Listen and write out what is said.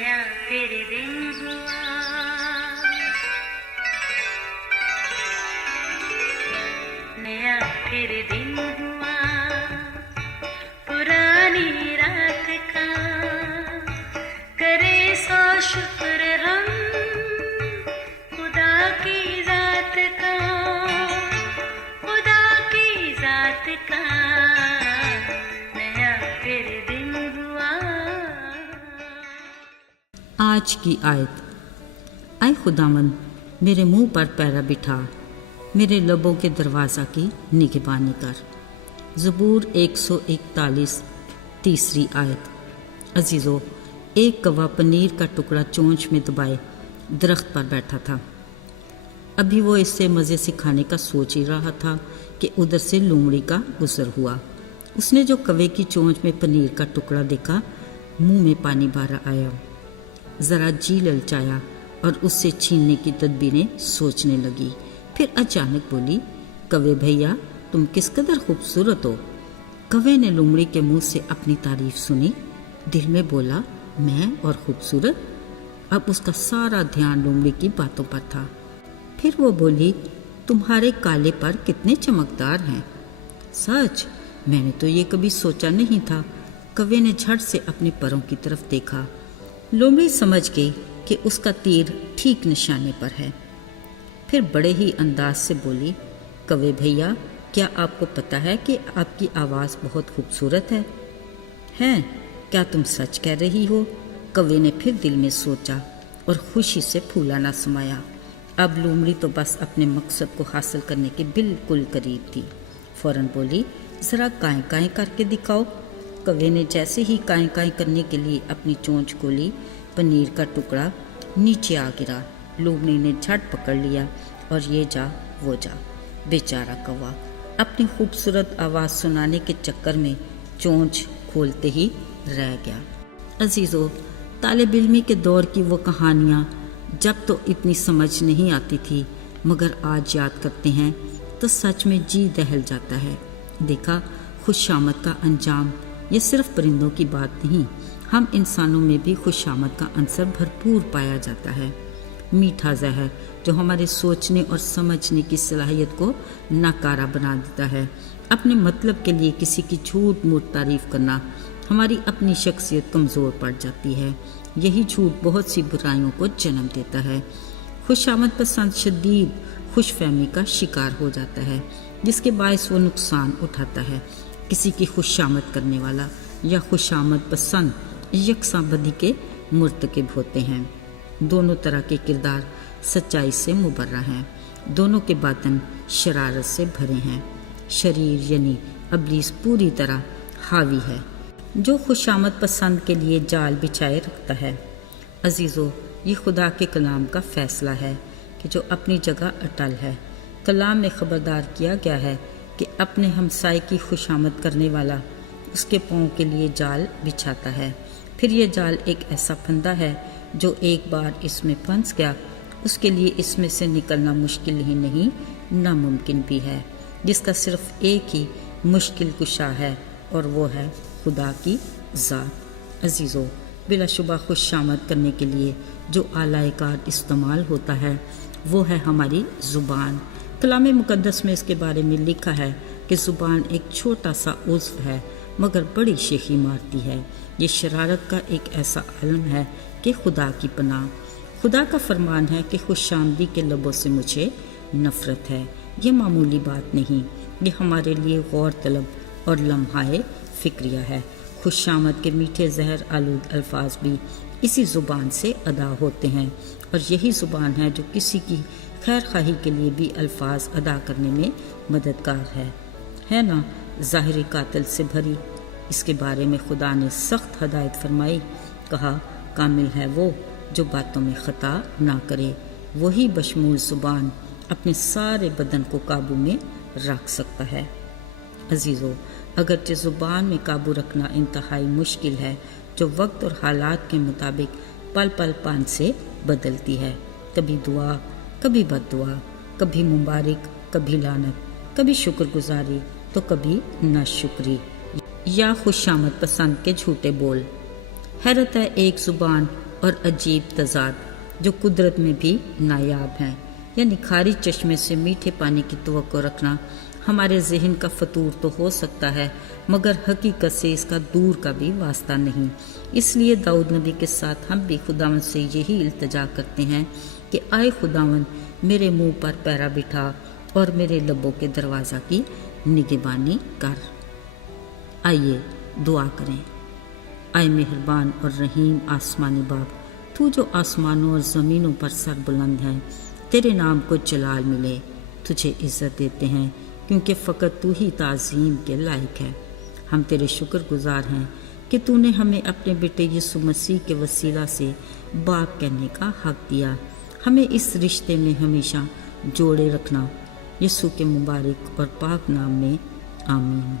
नया फिर दिन हुआ, नया फिर दिन हुआ, पुरानी रात का करे सो शुक्र हम खुदा की जात का, खुदा की जात का नया फिर दिन हुआ। आज की आयत। आए खुदावंद मेरे मुंह पर पैरा बिठा, मेरे लबों के दरवाज़ा की निगहबानी कर। ज़बूर 141 तीसरी आयत। अजीज़ों, एक कौवा पनीर का टुकड़ा चोंच में दबाए दरख्त पर बैठा था। अभी वो इससे मज़े से खाने का सोच ही रहा था कि उधर से लोमड़ी का गुजर हुआ। उसने जो कौवे की चोंच में पनीर का टुकड़ा देखा, मुंह में पानी भर आया। ज़रा जी ललचाया और उससे छीनने की तदबीरें सोचने लगी। फिर अचानक बोली, कौवे भैया, तुम किस कदर खूबसूरत हो। कौवे ने लोमड़ी के मुंह से अपनी तारीफ सुनी। दिल में बोला, मैं और खूबसूरत। अब उसका सारा ध्यान लोमड़ी की बातों पर था। फिर वो बोली, तुम्हारे काले पर कितने चमकदार हैं। सच, मैंने तो ये कभी सोचा नहीं था। कौवे ने झट से अपने परों की तरफ देखा। लोमड़ी समझ गई कि उसका तीर ठीक निशाने पर है। फिर बड़े ही अंदाज से बोली, कौवे भैया, क्या आपको पता है कि आपकी आवाज़ बहुत खूबसूरत है? हैं, क्या तुम सच कह रही हो? कौवे ने फिर दिल में सोचा और खुशी से फूला ना समाया। अब लोमड़ी तो बस अपने मकसद को हासिल करने के बिल्कुल करीब थी। फौरन बोली, ज़रा काएं काएं करके दिखाओ। कौवे ने जैसे ही काएं काएं करने के लिए अपनी चोंच खोली, पनीर का टुकड़ा नीचे आ गिरा। लोमड़ी ने झट पकड़ लिया और ये जा वो जा। बेचारा कौवा अपनी खूबसूरत आवाज़ सुनाने के चक्कर में चोंच खोलते ही रह गया। अजीज़ों, तालिब इल्मी के दौर की वो कहानियाँ जब तो इतनी समझ नहीं आती थी, मगर आज याद करते हैं तो सच में जी दहल जाता है। देखा, खुशामद का अंजाम ये सिर्फ परिंदों की बात नहीं, हम इंसानों में भी खुशामद का अंसर भरपूर पाया जाता है। मीठा जहर जो हमारे सोचने और समझने की सलाहियत को नाकारा बना देता है। अपने मतलब के लिए किसी की झूठ मूठ तारीफ करना, हमारी अपनी शख्सियत कमज़ोर पड़ जाती है। यही झूठ बहुत सी बुराइयों को जन्म देता है। खुशामद पसंद शदीद खुशफहमी का शिकार हो जाता है, जिसके बायस वो नुकसान उठाता है। किसी की खुशामद करने वाला या खुशामद पसंद यकसा बदी के मुर्तकिब होते हैं। दोनों तरह के किरदार सच्चाई से मुबर्रा हैं। दोनों के बातन शरारत से भरे हैं। शरीर यानी अबलीस पूरी तरह हावी है, जो खुशामद पसंद के लिए जाल बिछाए रखता है। अजीज़ों, ये खुदा के कलाम का फ़ैसला है कि जो अपनी जगह अटल है। कलाम में ख़बरदार किया गया है कि अपने हमसाए की खुशामद करने वाला उसके पाँव के लिए जाल बिछाता है। फिर ये जाल एक ऐसा फंदा है जो एक बार इसमें फंस गया, उसके लिए इसमें से निकलना मुश्किल ही नहीं, नामुमकिन भी है। जिसका सिर्फ एक ही मुश्किल कुशा है और वो है खुदा की ज़ात। अजीज़ों, बिलाशुबा खुशामद करने के लिए जो आलाए कार इस्तेमाल होता है वो है हमारी ज़ुबान। कलाम मुक़द्दस में इसके बारे में लिखा है कि ज़ुबान एक छोटा सा उज़्व है मगर बड़ी शेखी मारती है। ये शरारत का एक ऐसा आलम है कि खुदा की पनाह। खुदा का फरमान है कि खुशामदी के लबों से मुझे नफ़रत है। ये मामूली बात नहीं, ये हमारे लिए गौर तलब और लम्हाए फ़िक्रिया है। खुशामद के मीठे जहर आलूद अल्फाज भी इसी ज़ुबान से अदा होते हैं, और यही ज़ुबान है जो किसी की खैर खाही के लिए भी अल्फाज अदा करने में मददगार है ना। ज़ाहिरी कातिल से भरी, इसके बारे में खुदा ने सख्त हदायत फरमाई। कहा, कामिल है वो जो बातों में ख़ता ना करे। वही बशमूल ज़ुबान अपने सारे बदन को काबू में रख सकता है। अजीज़ों, अगरचे ज़ुबान में काबू रखना इंतहाई मुश्किल है, जो वक्त और हालात के मुताबिक पल पल पान से बदलती है। कभी दुआ, कभी बद्दुआ, कभी मुबारक, कभी लानत, कभी शुक्रगुजारी तो कभी नाशुक्री या खुशामद पसंद के झूठे बोल। हैरत है, एक ज़ुबान اور عجیب تضاد جو قدرت میں بھی نایاب ہیں، یعنی کھاری چشمے سے میٹھے پانی کی توقع رکھنا ہمارے ذہن کا فطور تو ہو سکتا ہے، مگر حقیقت سے اس کا دور کا بھی واسطہ نہیں۔ اس لیے داؤد نبی کے ساتھ ہم بھی خداوند سے یہی التجا کرتے ہیں کہ آئے خداوند میرے منہ پر پیرا بٹھا اور میرے لبوں کے دروازہ کی نگہبانی کر۔ آئیے دعا کریں۔ اے مہربان اور رحیم آسمانی باپ، تو جو آسمانوں اور زمینوں پر سر بلند ہے، تیرے نام کو جلال ملے۔ تجھے عزت دیتے ہیں کیونکہ فقط تو ہی تعظیم کے لائق ہے۔ ہم تیرے شکر گزار ہیں کہ تو نے ہمیں اپنے بیٹے یسوع مسیح کے وسیلہ سے باپ کہنے کا حق دیا۔ ہمیں اس رشتے میں ہمیشہ جوڑے رکھنا، یسوع کے مبارک اور پاک نام میں آمین۔